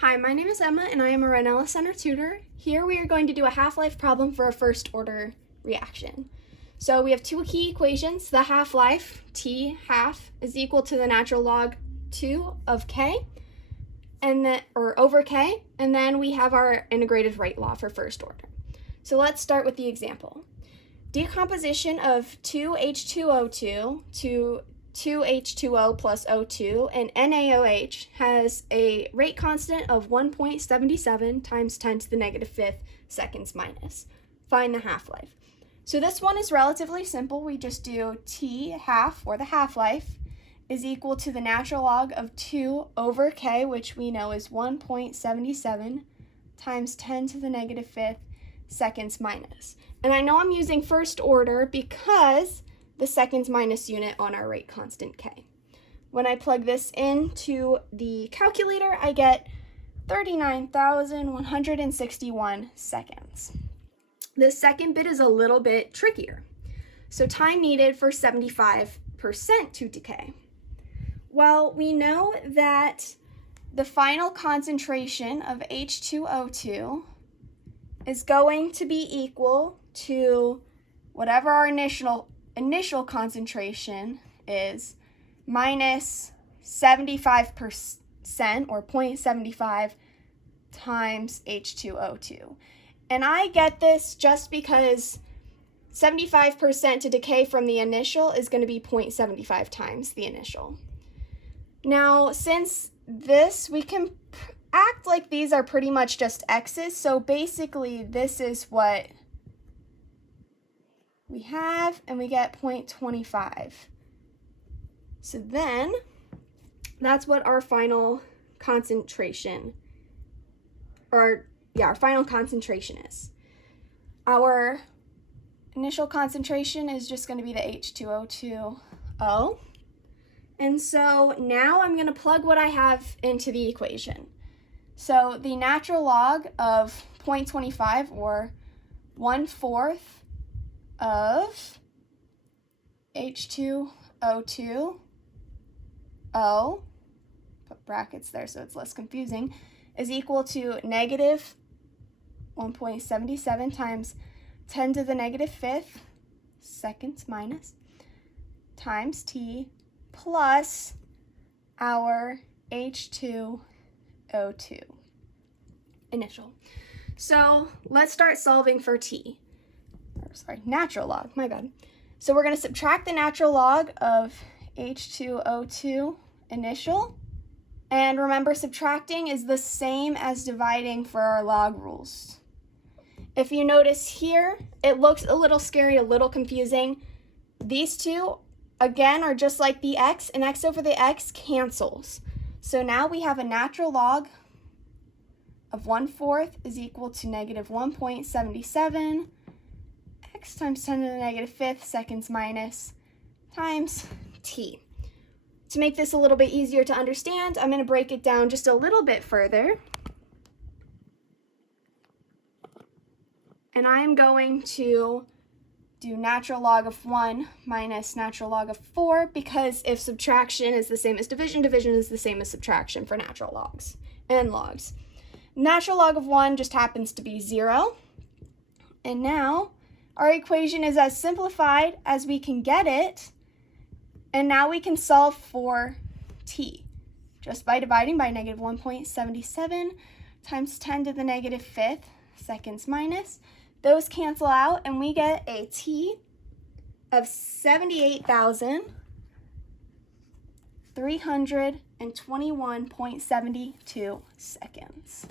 Hi, my name is Emma and I am a Rinella Center tutor. Here we are going to do a half-life problem for a first order reaction. So we have two key equations. The half-life, T half, is equal to the natural log 2 of K, or over K, and then we have our integrated rate law for first order. So let's start with the example. Decomposition of 2H2O2 to 2H2O plus O2 and NaOH has a rate constant of 1.77 times 10 to the negative fifth seconds minus. Find the half-life. So this one is relatively simple. We just do T half, or the half-life, is equal to the natural log of 2 over K, which we know is 1.77 times 10 to the negative fifth seconds minus. And I know I'm using first order because the seconds minus unit on our rate constant K. When I plug this into the calculator, I get 39,161 seconds. The second bit is a little bit trickier. So time needed for 75% to decay. Well, we know that the final concentration of H2O2 is going to be equal to whatever our initial concentration is minus 75% or 0.75 times H2O2. And I get this just because 75% to decay from the initial is going to be 0.75 times the initial. Now, since this, we can act like these are pretty much just x's, so basically this is what we have, and we get 0.25. So then, that's what our final concentration, our final concentration is. Our initial concentration is just going to be the H2O2O. And so now I'm going to plug what I have into the equation. So the natural log of 0.25, or 1/4 of H2O2O, put brackets there so it's less confusing, is equal to negative 1.77 times 10 to the negative fifth seconds minus times T plus our H2O2 initial. So let's start solving for T. Natural log, my bad. So we're going to subtract the natural log of H2O2 initial. And remember, subtracting is the same as dividing for our log rules. If you notice here, it looks a little scary, a little confusing. These two, again, are just like the x, and x over the x cancels. So now we have a natural log of 1/4 is equal to negative 1.77 x times 10 to the negative fifth seconds minus times t. To make this a little bit easier to understand, I'm going to break it down just a little bit further. And I'm going to do natural log of 1 minus natural log of 4, because if subtraction is the same as division, division is the same as subtraction for natural logs and logs. Natural log of 1 just happens to be 0. And now our equation is as simplified as we can get it, and now we can solve for t just by dividing by negative 1.77 times 10 to the negative fifth seconds minus. Those cancel out, and we get a t of 78,321.72 seconds.